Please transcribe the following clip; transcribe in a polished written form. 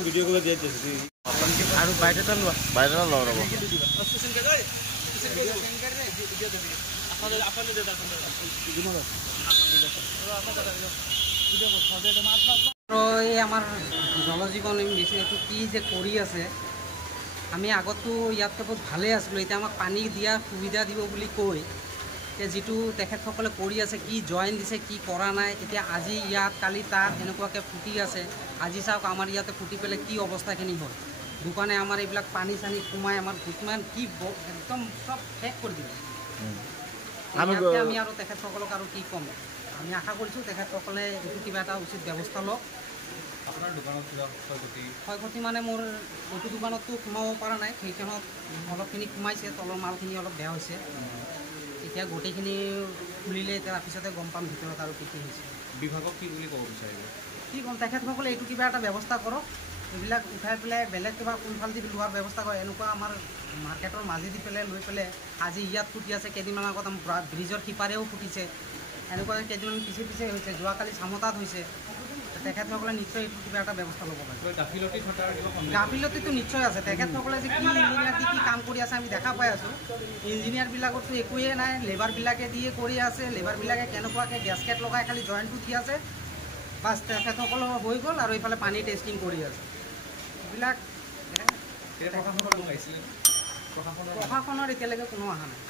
video কৰে দিয়ে দিয়েছি আৰু বাইৰেটা লোৱা ৰ'ব এই আমাৰ জলজীৱন মিছনটো কি যে কৰি আছে আমি আগতো ইয়াতকৈ বহুত ভালেই আছিলোঁ এতিয়া আমাক পানী দিয়া সুবিধা দিব বুলি কৈ এতিয়া যিটো তেখেতসকলে কৰি আছে কি জইন দিছে কি কৰা নাই এতিয়া আজি ইয়াত কালি তাত এনেকুৱাকৈ ফুটি আছে আজি চাওক আমাৰ ইয়াতে ফুটি পেলাই কি অৱস্থাখিনি হ'ল দোকানে আমাৰ এইবিলাক পানী চানী সোমাই আমাৰ কিমান কি একদম চব শেষ কৰি দিলে আমি আৰু তেখেতসকলক আৰু কি ক'ম আমি আশা কৰিছোঁ তেখেতসকলে এইটো কিবা এটা উচিত ব্যৱস্থা লওক আপোনাৰ দোকানত কিবা ক্ষয়ক্ষতি মানে মোৰ এইটো দোকানততো সোমাব পৰা নাই সেইখনত অলপখিনি সোমাইছে তলৰ মালখিনি অলপ বেয়া হৈছে এতিয়া গোটেইখিনি খুলিলে তাৰপিছতে গম পাম ভিতৰত আৰু কি কি হৈছে বিভাগক কি বুলি ক'ব বিচাৰিব কি ক'ম তেখেতসকলে এইটো কিবা এটা ব্যৱস্থা কৰক এইবিলাক উঠাই পেলাই বেলেগ কিবা কোনফালেদি লোৱাৰ ব্যৱস্থা কৰে এনেকুৱা আমাৰ মাৰ্কেটৰ মাজেদি পেলাই লৈ পেলাই আজি ইয়াত ফুটি আছে কেইদিনমান আগত ব্ৰিজৰ সিপাৰেও ফুটিছে এনেকুৱা কেইদিনমান পিছে পিছে হৈছে যোৱাকালি চামতাত হৈছে তেখেতসকলে নিশ্চয় এইটো কিবা এটা ব্যৱস্থা ল'ব লাগে গাফিলতিটো নিশ্চয় আছে তেখেতসকলে যে কি ইঞ্জিনিয়াৰ দি কি কাম কৰি আছে আমি দেখা পাই আছোঁ ইঞ্জিনিয়াৰবিলাকতো একোৱেই নাই লেবাৰবিলাকে দিয়ে কৰি আছে লেবাৰবিলাকে কেনেকুৱাকৈ গেছকেট লগাই খালি জইণ্টটো দি আছে বাছ তেখেতসকলৰ হৈ গ'ল আৰু এইফালে পানী টেষ্টিং কৰি আছে এইবিলাক প্ৰশাসনৰ এতিয়ালৈকে কোনো অহা নাই